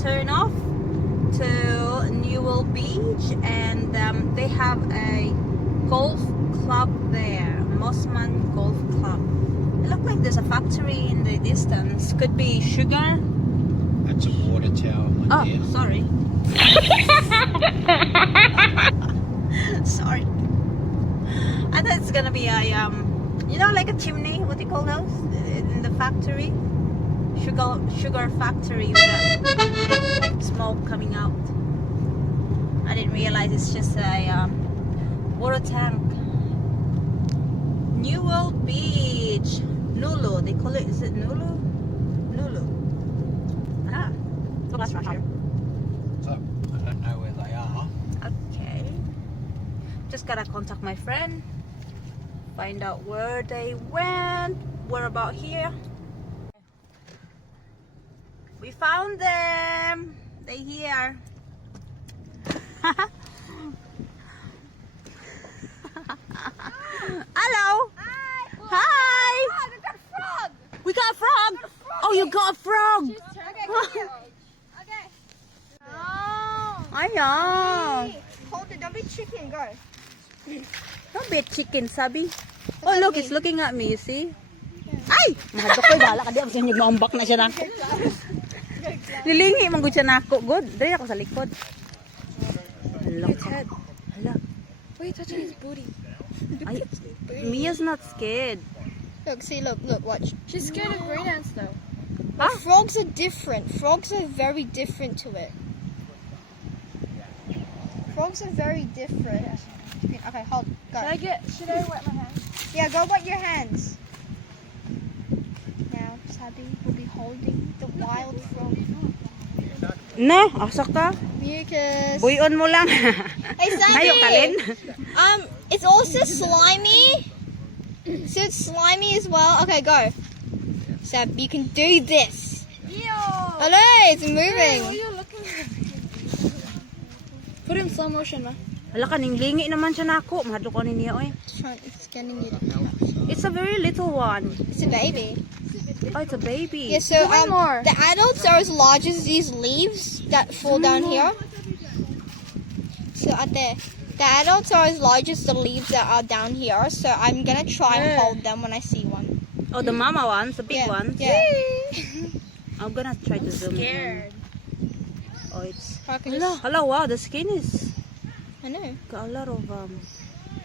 turn off to Newell Beach, and they have a golf club there, Mossman Golf Club. It looks like there's a factory in the distance. Could be sugar. That's a water tower. Oh, there. Sorry. Sorry. I thought it's gonna be a you know, like a chimney. What do you call those in the factory? Sugar factory with the smoke coming out. I didn't realize it's just a water tank. Newell Beach, Nulu. They call it. Is it Nulu? Nulu. Ah, so that's right here. So, I don't know where they are. Okay. Just gotta contact my friend. Find out where they went. We're about here. We found them. They here. Hello. Hi. Hi. Oh, we got a frog. We got a frog. Oh, you got a frog. Okay, come here. Okay. Oh. Ayan. Hold it. Don't be chicken. Go. Don't be a chicken, sabi. Oh, look, it's looking at me, you see? Ay! Mahal ko, bahala ka di. Kasi yung maumbak na siya nako. Nilingi, manggod siya nako. Good. Dari ako sa likod. Hala. Hala. Why are you touching his booty? Ay, Mia's not scared. Look, see, look, watch. She's scared of green ants though. Huh? Frogs are different. Frogs are very different to it. Frogs are very different. Okay, hold. Go. Should I wet my hands? Yeah, go wet your hands. Now, Sabi will be holding the wild frog. No, asa ka? Mucus. Buyon mo lang. Hey, Nayo ka rin? Sabi. It's also slimy. So it's slimy as well. Okay, go. Sab, you can do this. Ew! Hello, it's What are moving. you looking at? Put it in slow motion, ma. Hala ka, ninglingi naman siya nako. Mahadlo ko ni niya, oy. It's getting you to come up. It's a very little one. It's a baby. Oh, it's a baby. Yeah, so One more. the adults are as large as these leaves that fall down here. So at the adults are as large as the leaves that are down here. So I'm gonna try and hold them when I see one. Oh, the mama ones, the big ones. Yeah. I'm gonna try to zoom in. Scared. Oh, it's... I can Hala, hala, wow, the skin is... I know. Got a lot of...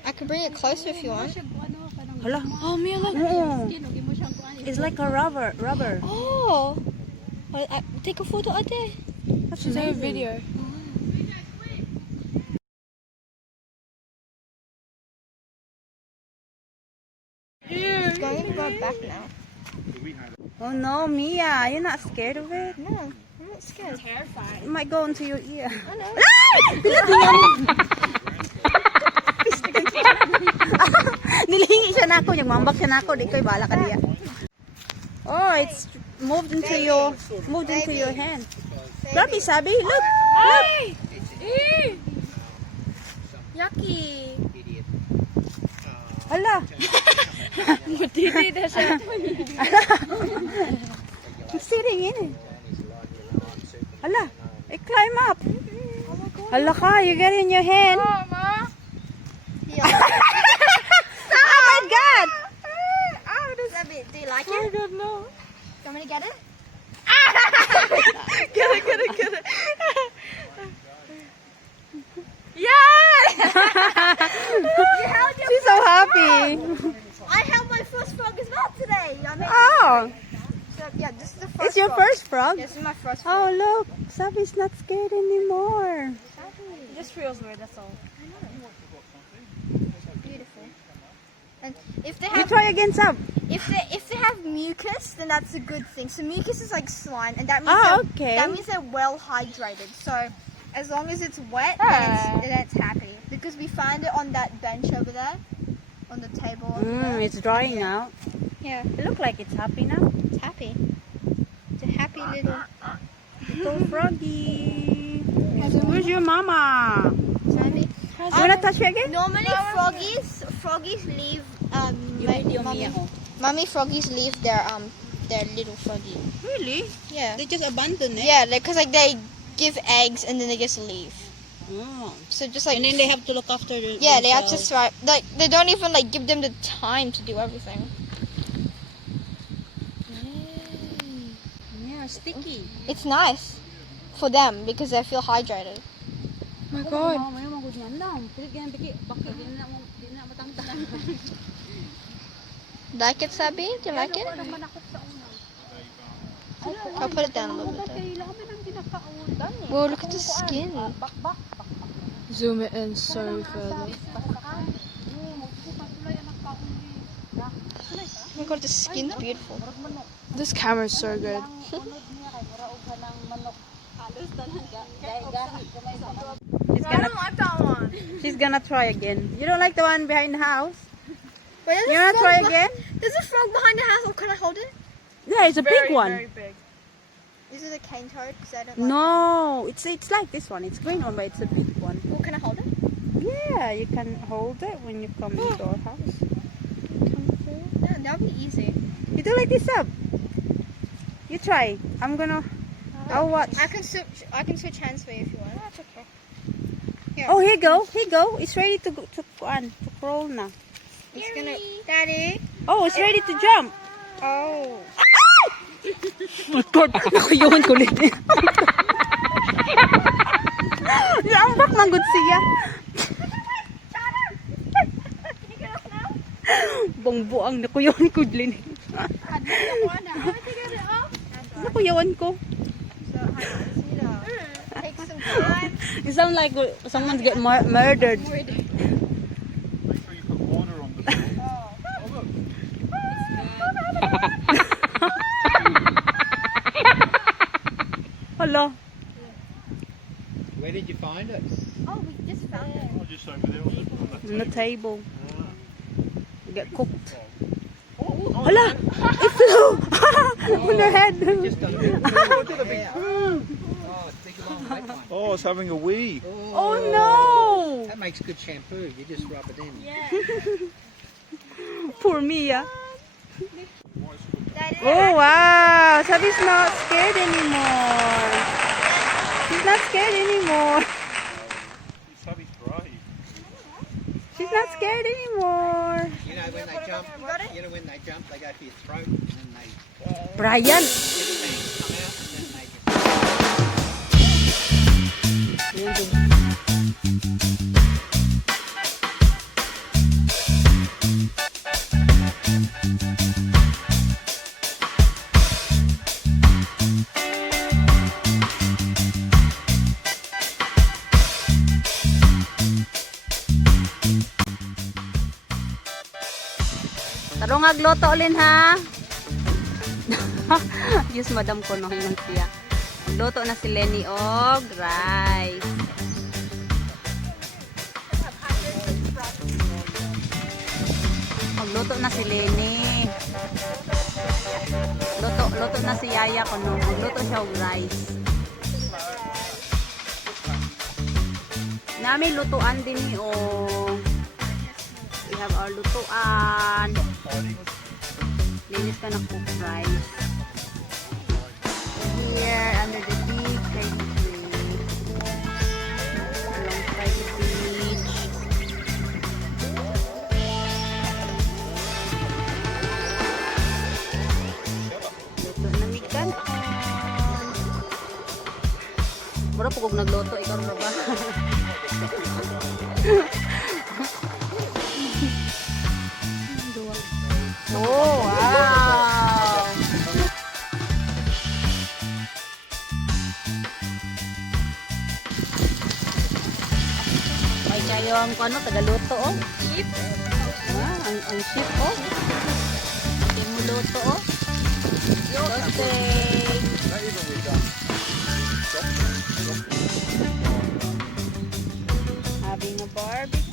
I can bring it closer if you want. Hala. Oh, Mia, look. Oo. It's like a rubber. Oh. Take a photo of it. That's She's doing a amazing. video. It's going to go back now. Oh no, Mia, you're not scared of it? No, I'm not scared. Terrified. It might go into your ear. I know. Nilingi siya nako, yung mambak siya nako, di ko'y bala ka diya. Oh, it's moved into your hand. Grabe, sabi, look. Hey! Ew! Yucky. Hala. Matiti na siya. It's sitting in it. Hala, it climb up. Hala ka, you get it in your hand. Oh, ma. Yeah. Oh my God. Do you like I it? don't know. You want me to get it? Get it. Yeah! She's so happy. I held my first frog as well today. I mean, Oh, so, yeah, this is the first it's your frog. first frog? This is my first frog. Oh, look. Sabi's not scared anymore. It just feels weird, that's all. Beautiful. And if they You have try again, Sab. if they have mucus, then that's a good thing. So mucus is like slime, and that means Ah, they're- okay. that means they're well hydrated. So as long as it's wet, then it's happy. Because we find it on that bench over there, on the table. Over there. It's drying out. Yeah, It looks like it's happy now. it's happy. It's a happy little. Little froggy. Where's your mama? Sammy. You wanna touch it again? Normally froggies leave mummy froggies leave their their little froggy. Really? Yeah. They just abandon it? Yeah, because like they give eggs and then they just leave. Oh. So just like And then they have to look after the yeah, they have to themselves. thrive. Like they don't even like give them the time to do everything. Yeah, sticky. It's nice for them because they feel hydrated. Oh my god. Like it, Sabi? Do you like it? I'll put it down a little bit. Then. Whoa, look at the skin. Oh Zoom it in so further. my god, the skin's beautiful. This camera's so good. She's gonna try again. You don't like the one behind the house? Wait, You wanna try again? There's a frog behind the house. Oh, can I hold it? Yeah, it's a big one. Very big. Is it a cane toad? Because I don't like No, it's like this one. It's green one, but it's a big one. it. Oh, can I hold it? Yeah, you can hold it when you come into our house. Yeah, that'll be easy. You do like this up. You try. I'll watch. I can switch hands for you if you want. That's okay. Here. Oh, here you go. Here you go. It's ready to go to crawl now. It's gonna. Daddy. Oh, it's ready to jump. Oh. Oh God, nakuyuhan ko ulit. Naambak man gud siya. Bongbo ang nakuyuhan ko din. Nakuyawan ko. Take some time. It sounds like someone's get murdered. Hello. Where did you find it? Oh, we just found it. Just over there on On the table. Get cooked. Hala! It flew! On her head. Just done a bit. the Oh, it's big long wet one. Oh, it's having a wee. Oh no! That makes good shampoo. You just rub it in. Poor Mia. Daddy. Oh wow! Sabi's not scared anymore. She's not scared anymore. Subby's brave. She's not scared anymore. You know when they jump, they go for your throat and then they Brian! get the fangs come out and then they just Tarong agloto ulin ha. Yes, madam ko no hingon siya. Luto na si Lenny og rice. Magluto na si Lenny. Luto na si Yaya ko no. Magluto siya og rice. Nami lutuan din ni oh. We have our lutuan. Linis ka na cook rice. Here, under the big shady tree. Alongside the beach. Luto na mikan. Mura po kung nagluto, ikaw na ba? Oh, wow! May kayo ang ano, tagaluto oh. Sheep? Ah, ang sheep oh. Yung muluto oh. Roasting. Having a barbecue.